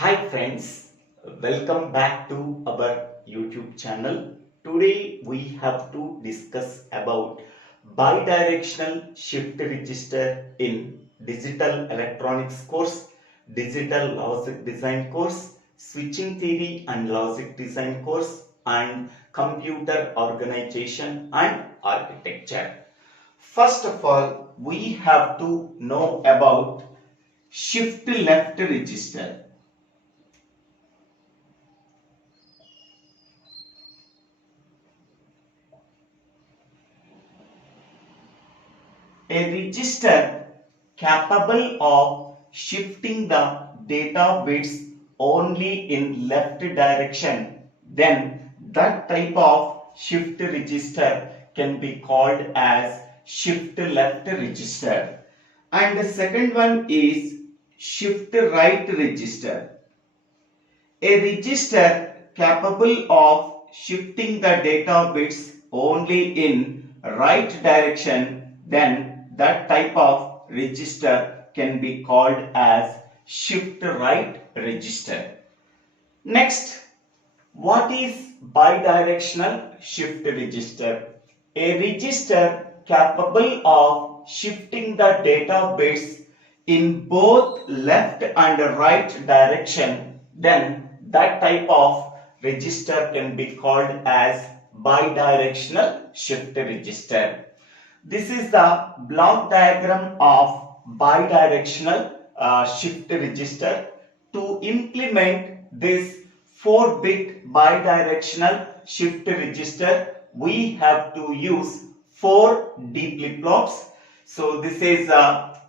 Hi friends, welcome back to our YouTube channel. Today we have to discuss about bidirectional shift register in digital electronics course, digital logic design course, switching theory and logic design course, and computer organization and architecture. First of all, we have to know about shift left register. A register capable of shifting the data bits only in left direction, then that type of shift register can be called as shift left register. And the second one is shift right register. A register capable of shifting the data bits only in right direction, then that type of register can be called as shift right register. Next, what is bidirectional shift register? A register capable of shifting the data bits in both left and right direction, then that type of register can be called as bidirectional shift register. This is the block diagram of bidirectional shift register. To implement this 4-bit bidirectional shift register, we have to use 4 D flip-flops. So this is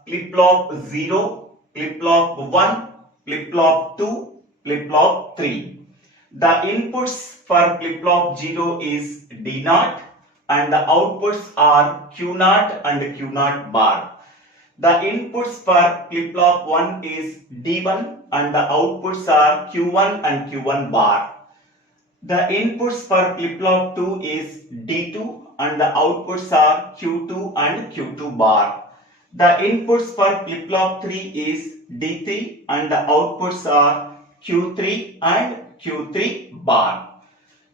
flip-flop 0, flip-flop 1, flip-flop 2, flip-flop 3. The inputs for flip-flop 0 is D0 and the outputs are Q0 and Q0 bar. The inputs for flip-flop 1 is D1 and the outputs are Q1 and Q1 bar. The inputs for flip-flop 2 is D2 and the outputs are Q2 and Q2 bar. The inputs for flip-flop 3 is D3 and the outputs are Q3 and Q3 bar.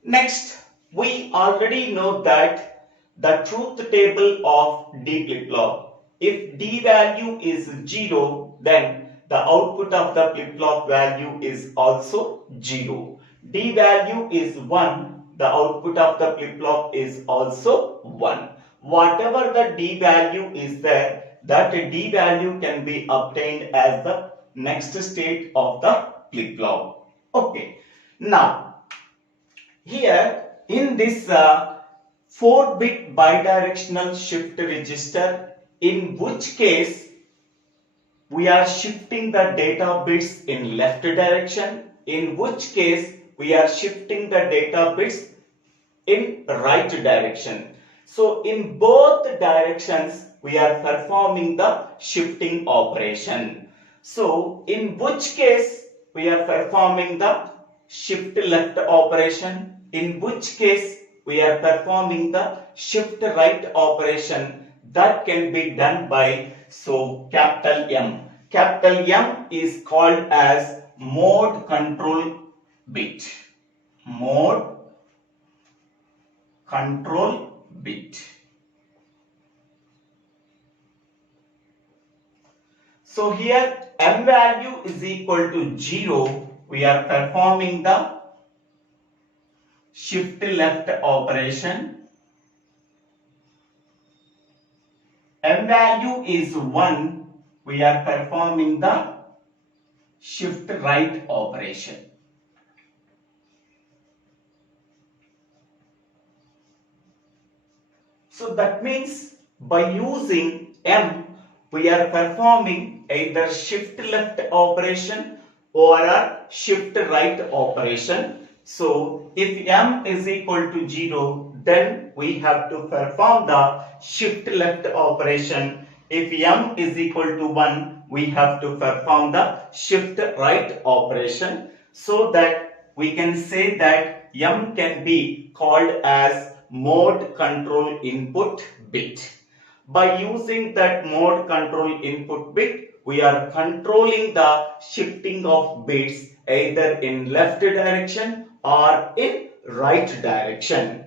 Next, we already know that the truth table of D flip-flop. If D value is 0, then the output of the flip-flop value is also 0. D value is 1, the output of the flip-flop is also 1. Whatever the D value is there, that D value can be obtained as the next state of the flip-flop. Okay. Now, here in this 4-bit bidirectional shift register, in which case we are shifting the data bits in left direction, in which case we are shifting the data bits in right direction. So in both directions we are performing the shifting operation. So in which case we are performing the shift left operation, in which case we are performing the shift right operation. That can be done by capital M. Capital M is called as mode control bit. Mode control bit. So here M value is equal to 0. We are performing the shift left operation. M value is 1. We are performing the shift right operation. So that means by using M, we are performing either shift left operation or a shift right operation. So if M is equal to 0, then we have to perform the shift left operation. If M is equal to 1, we have to perform the shift right operation, so that we can say that M can be called as mode control input bit. By using that mode control input bit, we are controlling the shifting of bits either in left direction or in right direction.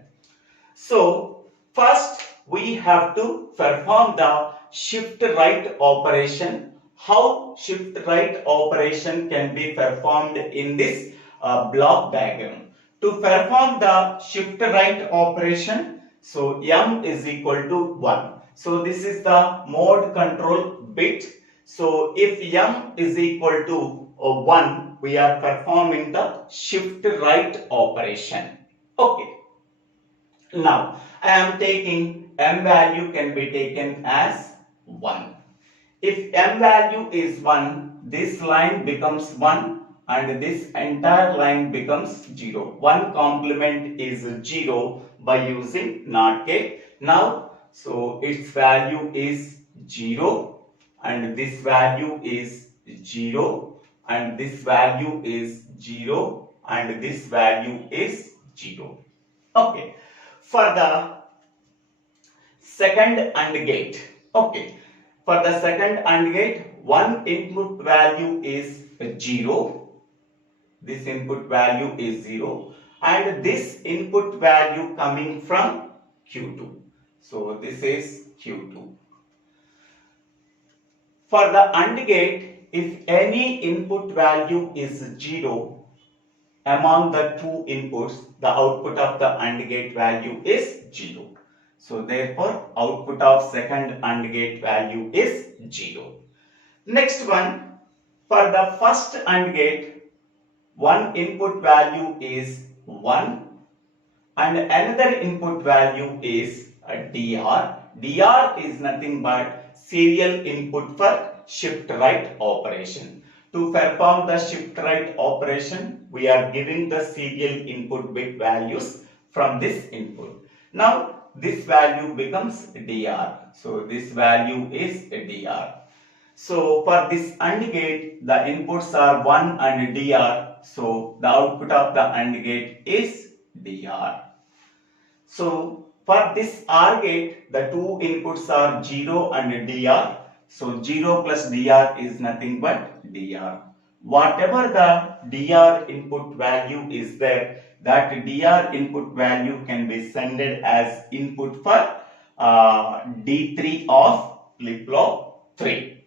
So first we have to perform the shift right operation. How shift right operation can be performed in this block diagram. To perform the shift right operation, so M is equal to 1. So this is the mode control bit. So if M is equal to 1, we are performing the shift right operation. Okay. Now I am taking M value can be taken as 1. If M value is 1, this line becomes 1 and this entire line becomes 0. 1 complement is 0 by using NOT gate. Now, so its value is 0 and this value is 0 and this value is 0 and this value is 0. Okay. For the second AND gate, okay. For the second AND gate, one input value is 0. This input value is 0 and this input value coming from Q2. So this is Q2. For the AND gate, if any input value is 0 among the two inputs, the output of the AND gate value is 0. So therefore, output of second AND gate value is 0. Next one, for the first AND gate, one input value is 1 and another input value is a DR. DR is nothing but serial input for shift right operation. To perform the shift right operation, we are giving the serial input bit values from this input. Now this value becomes DR. So this value is DR. So for this AND gate, the inputs are 1 and DR. So the output of the AND gate is DR. So for this OR gate, the two inputs are 0 and DR. So 0 plus DR is nothing but DR. Whatever the DR input value is there, that DR input value can be sent as input for D3 of flip-flop 3.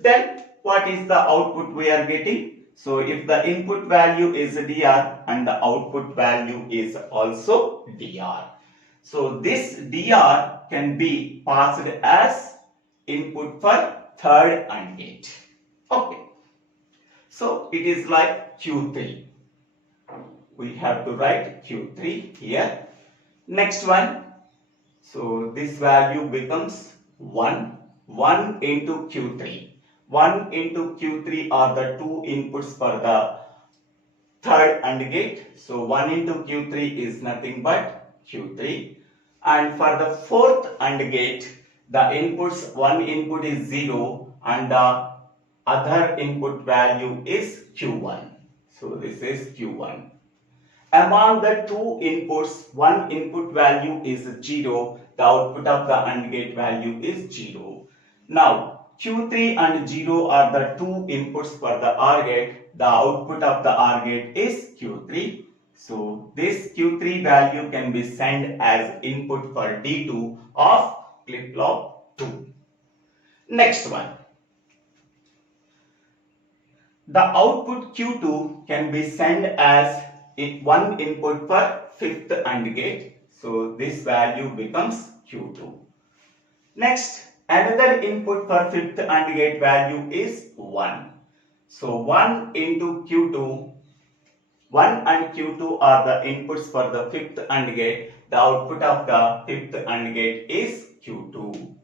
Then what is the output we are getting? So if the input value is DR and the output value is also DR. So this DR can be passed as input for third AND gate. Okay. So it is like Q3. We have to write Q3 here. Next one. So this value becomes 1. 1 into Q3. 1 into Q3 are the two inputs for the third AND gate. So 1 into Q3 is nothing but Q3. And for the fourth AND gate, the inputs, one input is 0 and the other input value is Q1. So this is Q1. Among the two inputs, one input value is 0. The output of the AND gate value is 0. Now, Q3 and 0 are the two inputs for the OR gate. The output of the OR gate is Q3. So this Q3 value can be sent as input for D2 of flip-flop 2. Next one. The output Q2 can be sent as one input for fifth AND gate. So this value becomes Q2. Next, another input for fifth AND gate value is 1. So 1 into Q2, 1 and Q2 are the inputs for the fifth AND gate. The output of the fifth AND gate is Q2.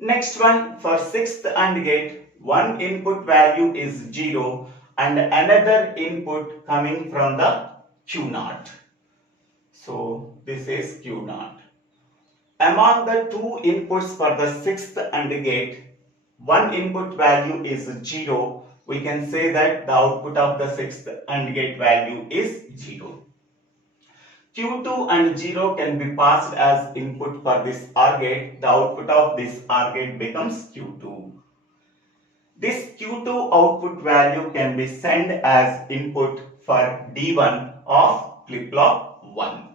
Next one, for sixth AND gate, one input value is 0 and another input coming from the Q0. So this is Q0. Among the two inputs for the sixth AND gate, one input value is 0. We can say that the output of the sixth AND gate value is 0. Q2 and 0 can be passed as input for this OR gate. The output of this OR gate becomes Q2. This Q2 output value can be sent as input for D1 of flip-flop 1.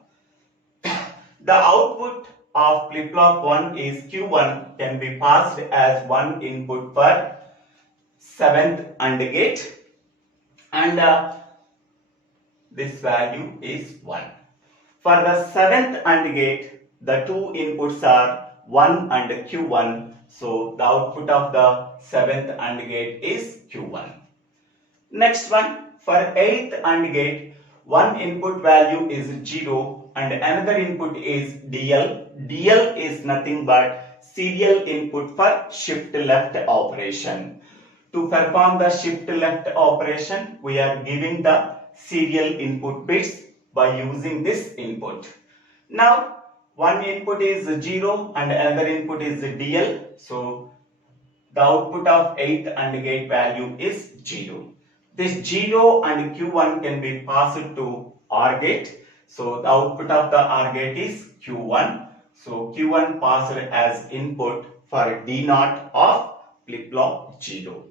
The output of flip-flop 1 is Q1 can be passed as one input for 7th AND gate, and this value is 1. For the 7th AND gate, the two inputs are 1 and Q1. So the output of the 7th AND gate is Q1. Next one, for 8th AND gate, one input value is 0 and another input is DL. DL is nothing but serial input for shift left operation. To perform the shift left operation, we are giving the serial input bits by using this input. Now, one input is 0 and another input is DL. So, the output of 8th AND gate value is 0. This 0 and Q1 can be passed to OR gate. So, the output of the OR gate is Q1. So, Q1 passed as input for D0 of flip-flop 0.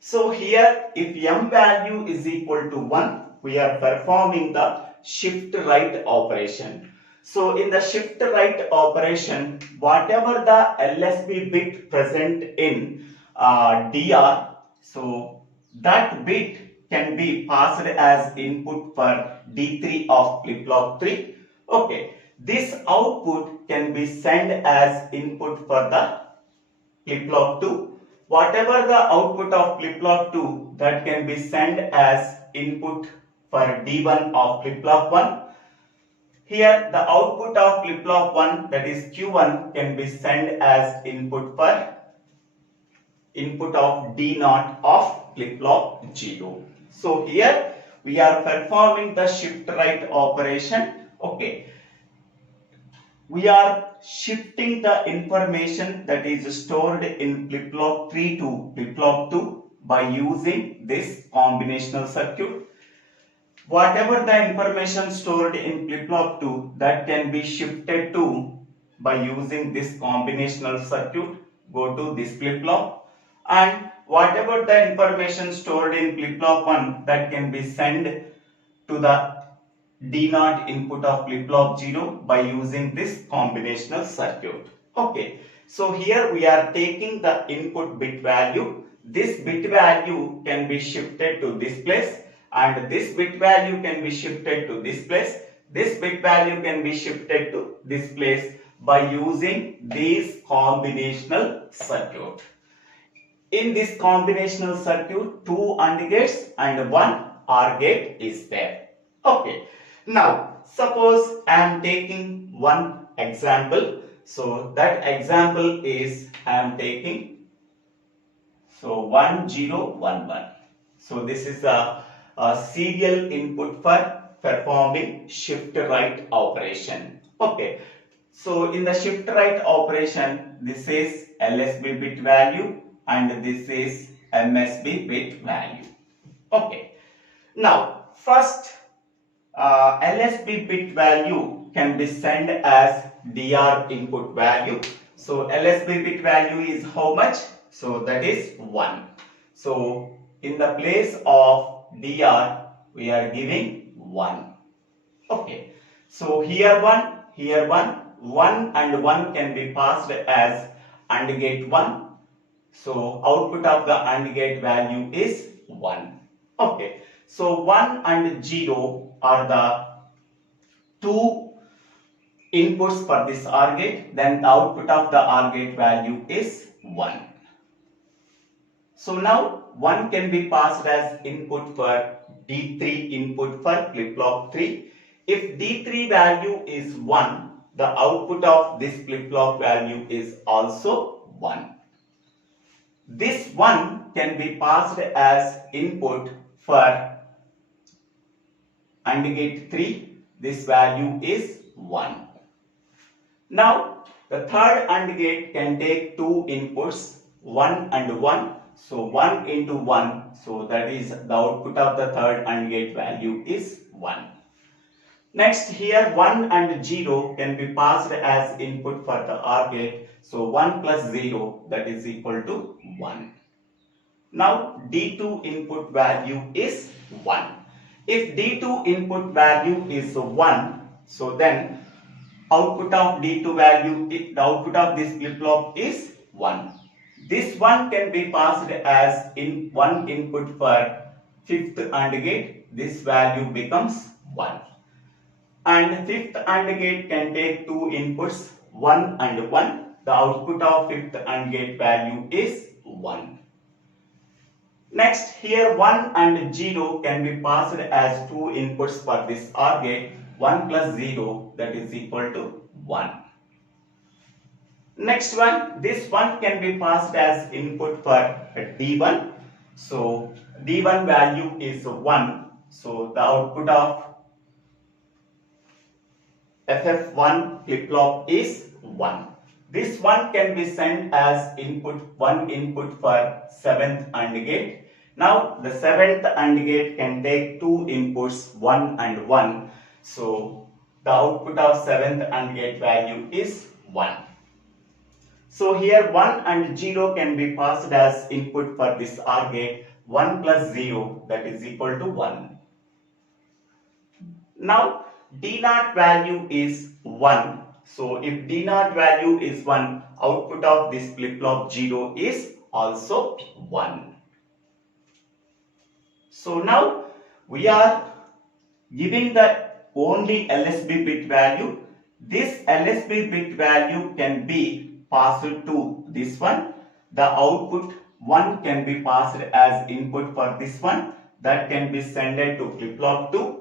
So, here if M value is equal to 1, we are performing the shift right operation. So, in the shift right operation, whatever the LSB bit present in DR, so that bit can be passed as input for D3 of flip-flop 3. Okay, this output can be sent as input for the flip-flop 2. Whatever the output of flip-flop 2, that can be sent as input for D1 of flip-flop 1. Here the output of flip-flop 1, that is Q1, can be sent as input for input of D0 of flip-flop 0. So here we are performing the shift right operation. Okay. We are shifting the information that is stored in flip-flop 3 to flip-flop 2 by using this combinational circuit. Whatever the information stored in flip-flop 2, that can be shifted to by using this combinational circuit, go to this flip-flop, and whatever the information stored in flip-flop 1, that can be sent to the D0 input of flip-flop 0 by using this combinational circuit. Okay, so here we are taking the input bit value. This bit value can be shifted to this place, and this bit value can be shifted to this place. This bit value can be shifted to this place by using this combinational circuit. In this combinational circuit, 2 AND gates and 1 OR gate is there. Okay. Now, suppose I am taking one example. So, that example is I am taking 1 0 1 1. So, this is a serial input for performing shift right operation. Okay. So, in the shift right operation, this is LSB bit value and this is MSB bit value. Okay. Now, first LSB bit value can be sent as DR input value. So LSB bit value is how much? So that is 1. So in the place of DR, we are giving 1. Okay. So here 1, here 1. 1 and 1 can be passed as AND gate 1. So output of the AND gate value is 1. Okay. So 1 and 0 are the two inputs for this OR gate. Then the output of the OR gate value is 1. So now 1 can be passed as input for D3 input for flip-flop 3. If D3 value is 1, the output of this flip-flop value is also 1. This 1 can be passed as input for AND gate 3, this value is 1. Now, the third AND gate can take two inputs, 1 and 1. So, 1 into 1, so that is the output of the third AND gate value is 1. Next, here 1 and 0 can be passed as input for the OR gate. So, 1 plus 0, that is equal to 1. Now D2 input value is 1. If D2 input value is 1, so then output of D2 value, the output of this flip-flop is 1. This one can be passed as in one input for fifth AND gate. This value becomes 1. And fifth AND gate can take two inputs, 1 and 1. The output of fifth AND gate value is 1. Next, here 1 and 0 can be passed as two inputs for this OR gate. 1 plus 0, that is equal to 1. Next one, this one can be passed as input for D1. So D1 value is 1. So the output of FF1 flip-flop is 1. This one can be sent as one input for 7th AND gate. Now the 7th AND gate can take two inputs, 1 and 1. So the output of 7th AND gate value is 1. So here 1 and 0 can be passed as input for this OR gate. 1 plus 0, that is equal to 1. Now D0 value is 1. So if D0 value is 1, output of this flip-flop 0 is also 1. So now we are giving the only LSB bit value. This LSB bit value can be passed to this one. The output 1 can be passed as input for this one. That can be sent to flip-flop 2.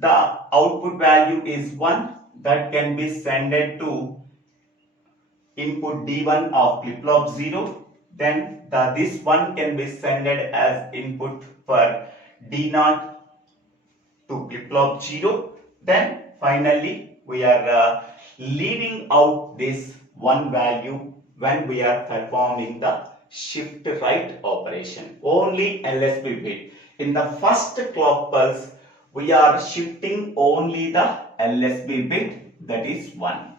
The output value is 1. That can be sent to input D1 of flip-flop 0. Then this one can be sent as input for D0 to flip-flop 0. Then finally we are leaving out this one value when we are performing the shift right operation. Only LSB bit. In the first clock pulse, we are shifting only the LSB bit, that is 1.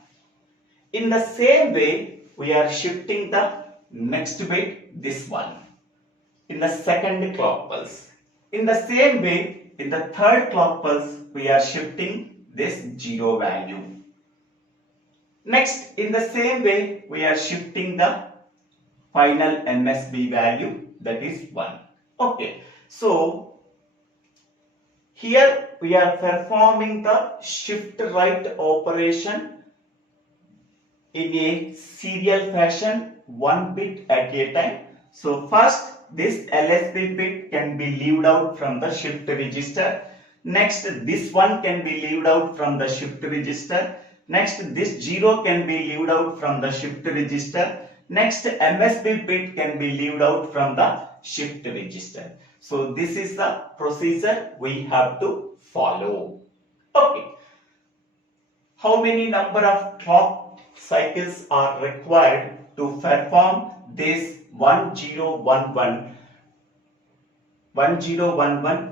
In the same way, we are shifting the next bit, this one, in the second clock pulse. In the same way, in the third clock pulse, we are shifting this 0 value. Next, in the same way, we are shifting the final MSB value, that is 1. Okay, so here we are performing the shift right operation in a serial fashion, one bit at a time. So first, this LSB bit can be leaved out from the shift register. Next, this one can be leaved out from the shift register. Next, this 0 can be leaved out from the shift register. Next, MSB bit can be leaved out from the shift register. So this is the procedure we have to follow. Okay. How many number of clock cycles are required to perform this 1011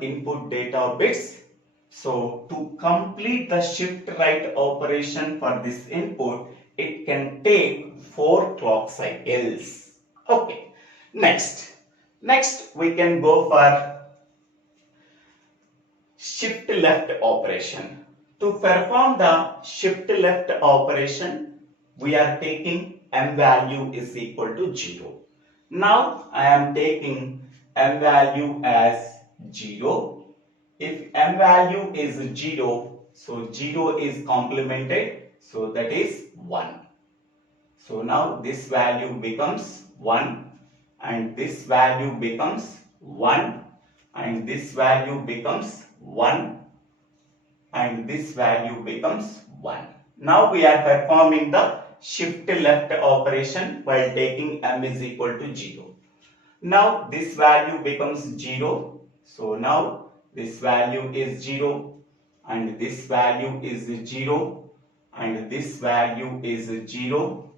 input data bits? So to complete the shift right operation for this input, it can take 4 clock cycles. Okay. Next we can go for shift left operation. To perform the shift left operation, we are taking M value is equal to 0. Now I am taking M value as 0. If M value is 0, so 0 is complemented, so that is 1. So now this value becomes 1, and this value becomes 1, and this value becomes 1, and this value becomes 1. Now we are performing the shift left operation while taking M is equal to 0. Now this value becomes 0. So now this value is 0, and this value is 0, and this value is 0,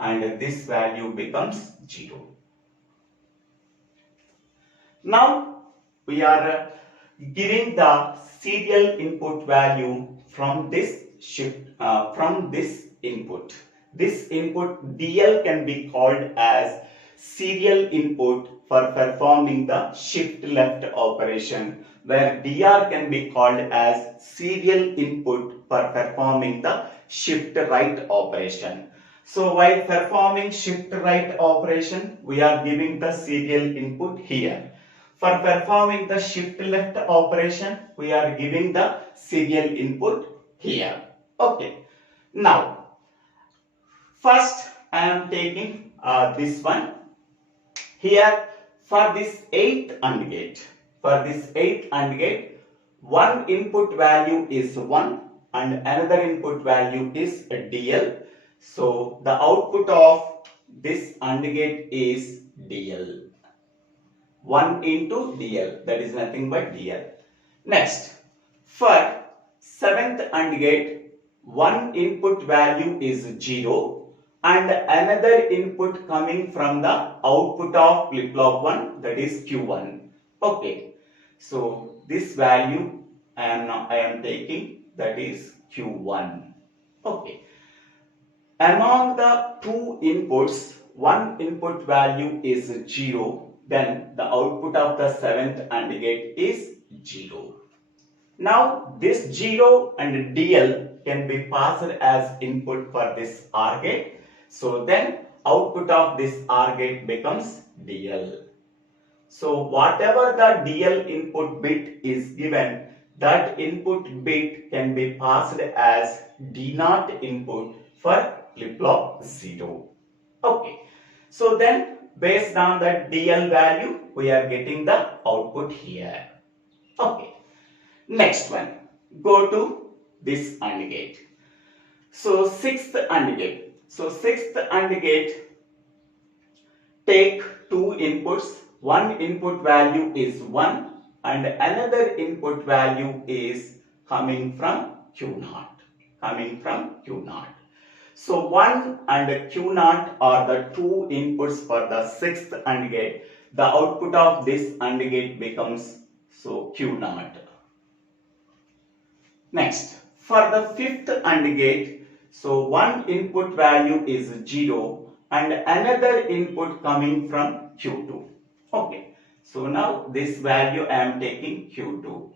and this value becomes 0. Now we are giving the serial input value from this shift from this input. This input DL can be called as serial input for performing the shift left operation, where DR can be called as serial input for performing the shift right operation. So while performing shift right operation, we are giving the serial input here. For performing the shift left operation, we are giving the serial input here. Okay. Now, first I am taking this one. Here for this 8th AND gate, one input value is 1 and another input value is DL. So the output of this AND gate is DL. 1 into DL, that is nothing but DL. Next, for 7th AND gate, one input value is 0 and another input coming from the output of flip-flop 1, that is Q1. Okay, so this value I am taking, that is Q1. Okay, among the two inputs, one input value is 0, then the output of the 7th AND gate is 0. Now this 0 and DL can be passed as input for this OR gate. So then output of this OR gate becomes DL. So whatever the DL input bit is given, that input bit can be passed as D0 input for flip-flop 0. Okay. So then based on the DL value, we are getting the output here. Okay. Next one, go to this AND gate. So 6th AND gate. So 6th AND gate, take two inputs. One input value is 1 and another input value is coming from Q0. So 1 and Q0 are the two inputs for the 6th AND gate. The output of this AND gate becomes Q0. Next, for the 5th AND gate, so one input value is 0 and another input coming from Q2. Okay, so now this value I am taking Q2.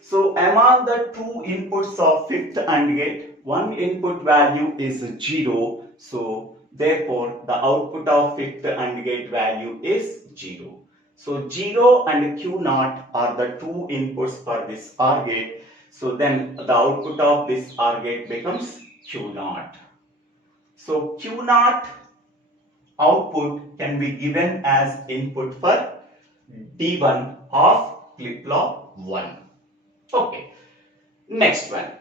So among the two inputs of 5th AND gate, one input value is 0. So therefore the output of 5th AND gate value is 0. So 0 and Q0 are the two inputs for this OR gate. So then the output of this OR gate becomes Q0. So Q0 output can be given as input for D1 of flip-flop 1. Okay. Next one.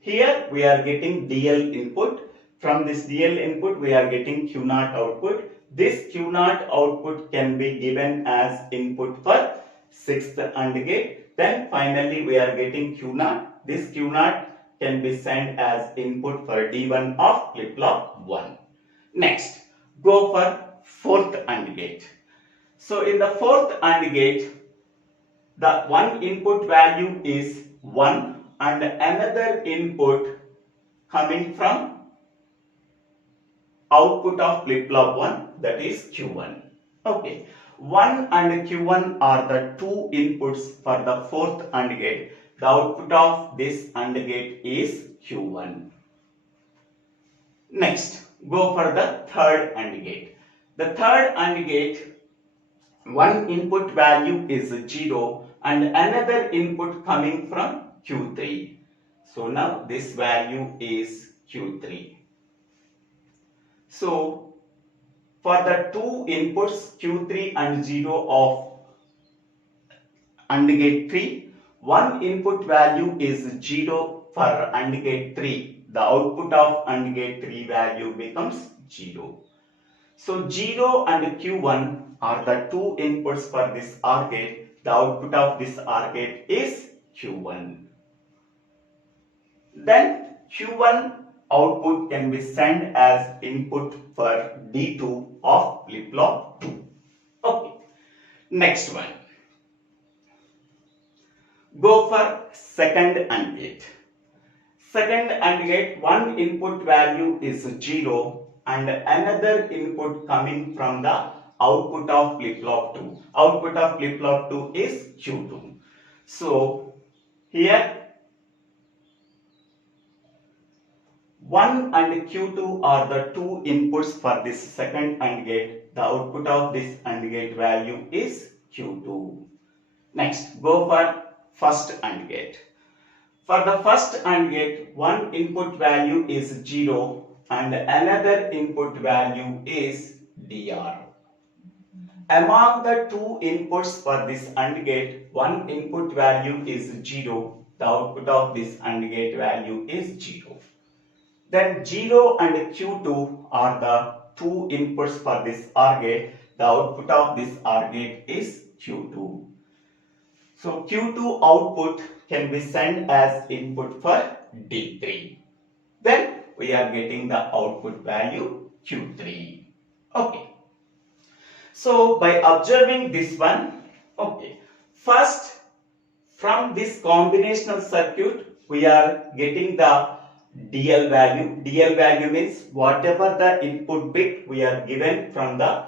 Here we are getting DL input. From this DL input we are getting Q0 output. This Q0 output can be given as input for 6th AND gate. Then finally we are getting Q0. This Q0 can be sent as input for D1 of flip-flop 1. Next, go for 4th AND gate. So in the 4th AND gate, the one input value is 1 and another input coming from output of flip-flop 1, that is Q1. Okay. 1 and Q1 are the two inputs for the 4th AND gate. The output of this AND gate is Q1. Next, go for the 3rd AND gate. The 3rd AND gate, one input value is 0 and another input coming from Q3. So now this value is Q3. So for the two inputs Q3 and 0 of AND gate 3, one input value is 0 for AND gate 3. The output of AND gate 3 value becomes 0. So 0 and Q1 are the two inputs for this OR gate. The output of this OR gate is Q1. Then Q1 output can be sent as input for D2 of flip-flop 2. Okay. Next one. Go for 2nd AND gate. 2nd AND gate, one input value is 0 and another input coming from the output of flip-flop 2. Output of flip-flop 2 is Q2. So here 1 and Q2 are the two inputs for this second AND gate. The output of this AND gate value is Q2. Next, go for first AND gate. For the first AND gate, one input value is 0 and another input value is DR. Among the two inputs for this AND gate, one input value is 0. The output of this AND gate value is 0. Then 0 and Q2 are the two inputs for this OR gate. The output of this OR gate is Q2. So Q2 output can be sent as input for D3. Then we are getting the output value Q3. Okay. So by observing this one, okay, first from this combinational circuit we are getting the DL value. DL value means whatever the input bit we are given from the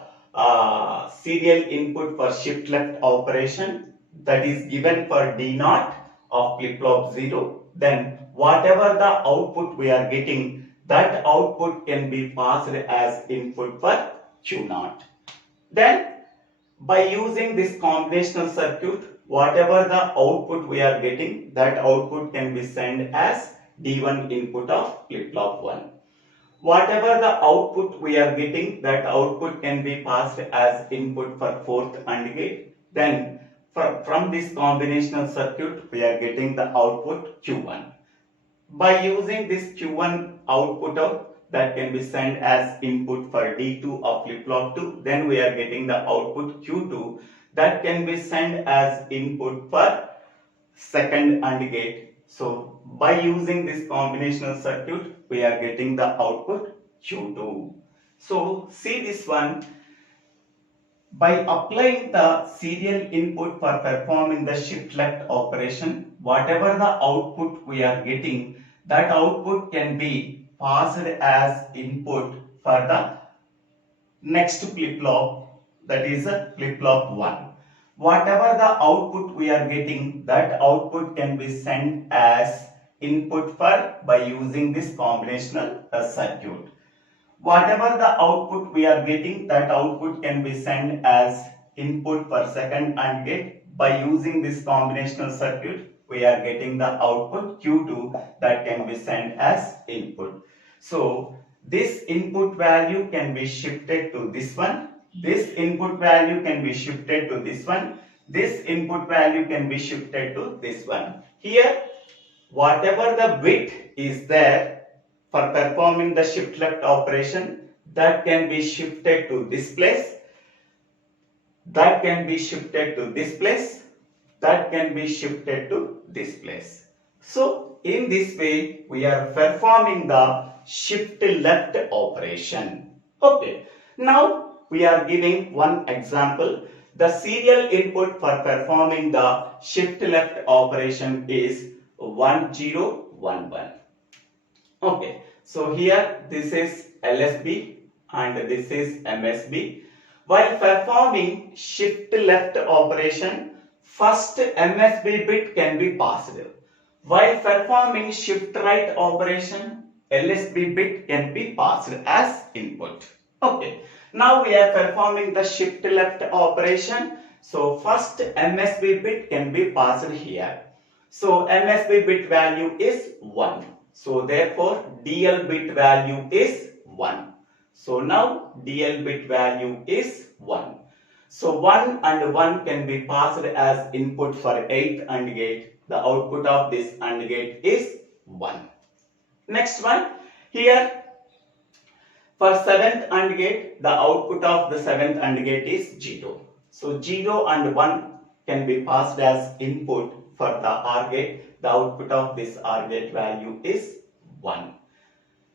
serial input for shift left operation, that is given for D0 of flip-flop 0, then whatever the output we are getting, that output can be passed as input for Q0. Then by using this combinational circuit, whatever the output we are getting, that output can be sent as D1 input of flip-flop 1. Whatever the output we are getting, that output can be passed as input for fourth AND gate. Then from this combinational circuit, we are getting the output Q1. By using this Q1 output that can be sent as input for D2 of flip-flop 2, then we are getting the output Q2 that can be sent as input for second AND gate. So by using this combinational circuit, we are getting the output Q2. So see this one. By applying the serial input for performing the shift left operation, whatever the output we are getting, that output can be passed as input for the next flip-flop, that is a flip-flop 1. Whatever the output we are getting, that output can be sent as input for by using this combinational circuit. Whatever the output we are getting, that output can be sent as input for second AND gate. By using this combinational circuit, we are getting the output Q2 that can be sent as input. So this input value can be shifted to this one. This input value can be shifted to this one. This input value can be shifted to this one. Here, whatever the bit is there for performing the shift left operation, that can be shifted to this place. That can be shifted to this place. That can be shifted to this place. So in this way, we are performing the shift left operation. Okay. Now we are giving one example. The serial input for performing the shift left operation is 1011. Okay. So here this is LSB and this is MSB. While performing shift left operation, first MSB bit can be passed. While performing shift right operation, LSB bit can be passed as input. Okay. Now we are performing the shift left operation. So first MSB bit can be passed here. So MSB bit value is 1. So therefore DL bit value is 1. So now DL bit value is 1. So 1 and 1 can be passed as input for 8th AND gate. The output of this AND gate is 1. Next one, here for 7th AND gate, the output of the 7th AND gate is 0. So 0 and 1 can be passed as input for the OR gate. The output of this OR gate value is 1.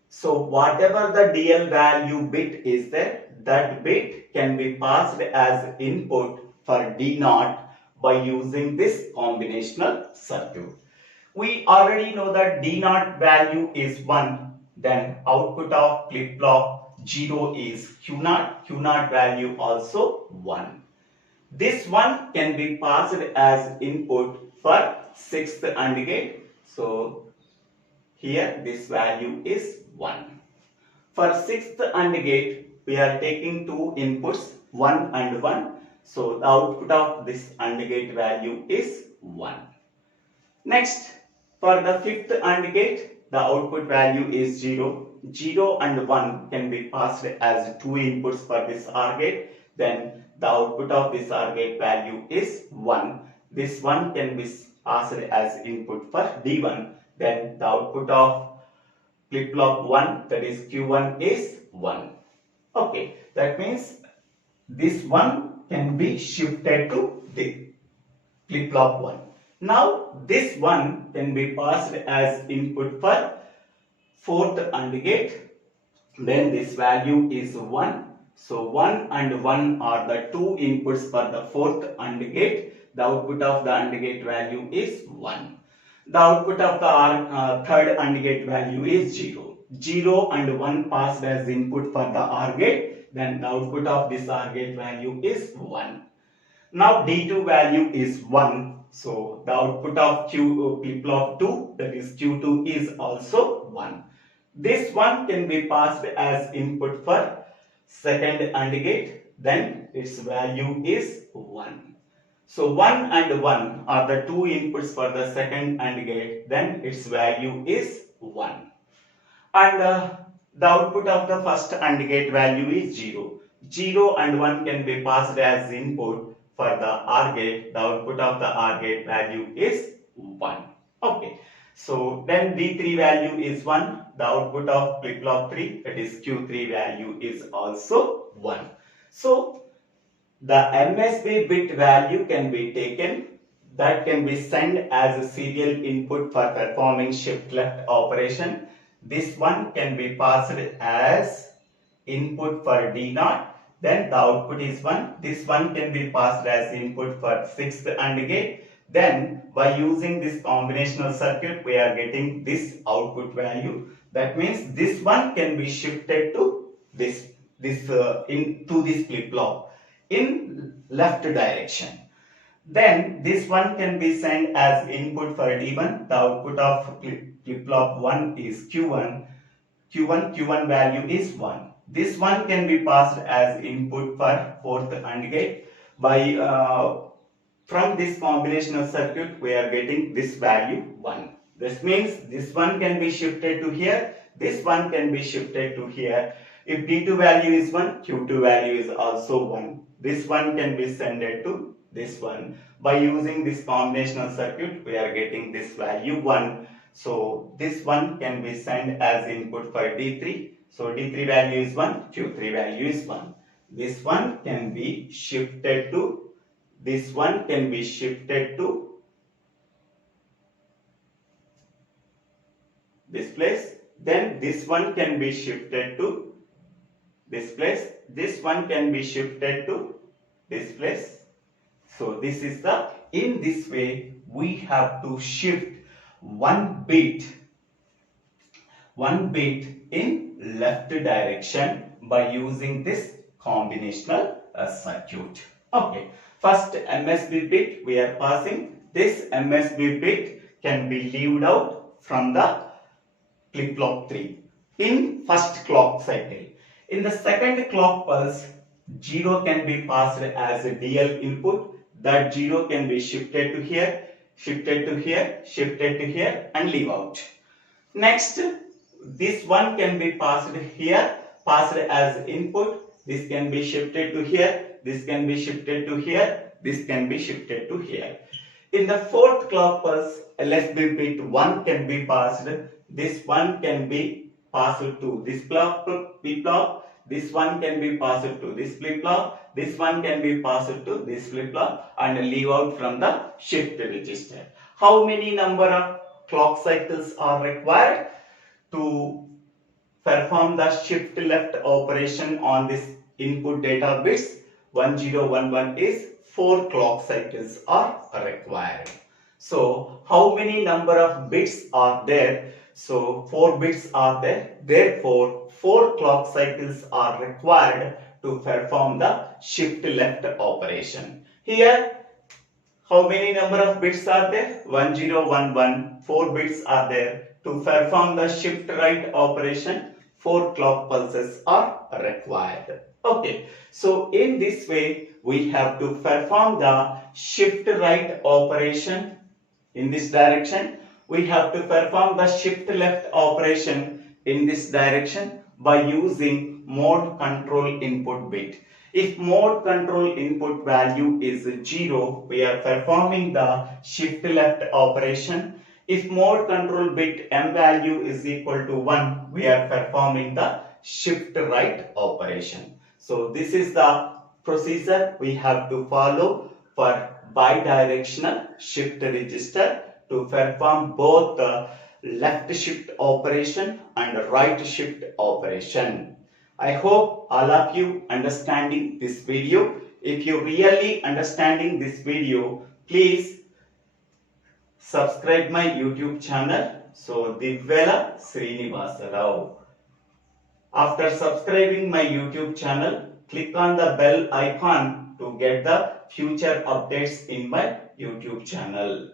So whatever the DL value bit is there, that bit can be passed as input for D0 by using this combinational circuit. We already know that D0 value is 1, then output of flip-flop 0 is Q0 value also 1. This one can be passed as input for 6th AND gate. So here this value is 1. For 6th AND gate, we are taking two inputs 1 and 1. So the output of this AND gate value is 1. Next, for the 5th AND gate, the output value is 0. 0 and 1 can be passed as two inputs for this OR gate. Then the output of this OR gate value is 1. This one can be passed as input for D1. Then the output of flip-flop 1, that is Q1, is 1. Okay, that means this one can be shifted to the flip-flop 1. Now this one can be passed as input for 4th AND gate. Then this value is 1. So 1 and 1 are the two inputs for the 4th AND gate. The output of the AND gate value is 1. The output of the 3rd AND gate value is 0. 0 and 1 passed as input for the OR gate. Then the output of this OR gate value is 1. Now D2 value is 1. So the output of flip-flop 2, that is Q2, is also 1. This one can be passed as input for 2nd AND gate. Then its value is 1. So 1 and 1 are the two inputs for the 2nd AND gate. Then its value is 1. And the output of the 1st AND gate value is 0. 0 and 1 can be passed as input for the OR gate. The output of the OR gate value is 1. Okay. So then D3 value is 1. The output of flip-flop 3, that is Q3 value, is also 1. So the MSB bit value can be taken, that can be sent as a serial input for performing shift left operation. This one can be passed as input for D0. Then the output is 1. This one can be passed as input for 6th AND gate. Then by using this combinational circuit, we are getting this output value. That means this one can be shifted to this flip-flop in left direction. Then this one can be sent as input for D1. The output of flip-flop 1 is Q1. Q1 value is 1. This one can be passed as input for 4th AND gate. By from this combinational circuit, we are getting this value 1. This means this one can be shifted to here. This one can be shifted to here. If D2 value is 1, Q2 value is also 1. This one can be sent to this one. By using this combinational circuit, we are getting this value 1. So this one can be sent as input for D3. So D3 value is 1, Q3 value is 1. This one can be shifted to, this one can be shifted to this place. Then this one can be shifted to this place. This one can be shifted to this place. So this is in this way we have to shift one bit in left direction by using this combinational circuit. Okay, first MSB bit we are passing. This MSB bit can be leaved out from the flip-flop 3 in first clock cycle. In the second clock pulse, 0 can be passed as a DL input. That 0 can be shifted to here, shifted to here, shifted to here, and leave out. Next, this one can be passed here, passed as input. This can be shifted to here, this can be shifted to here, this can be shifted to here. In the fourth clock pulse, LSB bit 1 can be passed. This one can be passed to this flip-flop. This one can be passed to this flip-flop. This one can be passed to this flip-flop and leave out from the shift register. How many number of clock cycles are required to perform the shift left operation on this input data bits? 1011 is 4 clock cycles are required. So how many number of bits are there? So 4 bits are there. Therefore, 4 clock cycles are required to perform the shift left operation. Here, how many number of bits are there? 1011. 4 bits are there. To perform the shift right operation, 4 clock pulses are required. Okay. So in this way, we have to perform the shift right operation in this direction. We have to perform the shift left operation in this direction by using mode control input bit. If mode control input value is 0, we are performing the shift left operation. If mode control bit M value is equal to 1, we are performing the shift right operation. So this is the procedure we have to follow for bidirectional shift register to perform both the left shift operation and right shift operation. I hope all of you understanding this video. If you really understanding this video, please subscribe my YouTube channel. So DIVVELA SRINIVASA Rao. After subscribing my YouTube channel, click on the bell icon to get the future updates in my YouTube channel.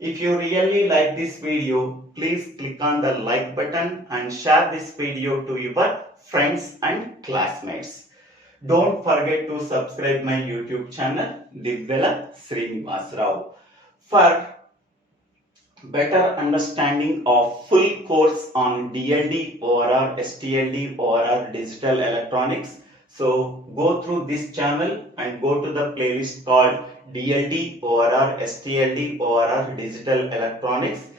If you really like this video, please click on the like button and share this video to your friends and classmates. Don't forget to subscribe my YouTube channel, DIVVELA SRINIVASA Rao. For better understanding of full course on DLD, ORR, STLD, ORR, digital electronics, so go through this channel and go to the playlist called DLD, ORR, STLD, ORR, digital electronics.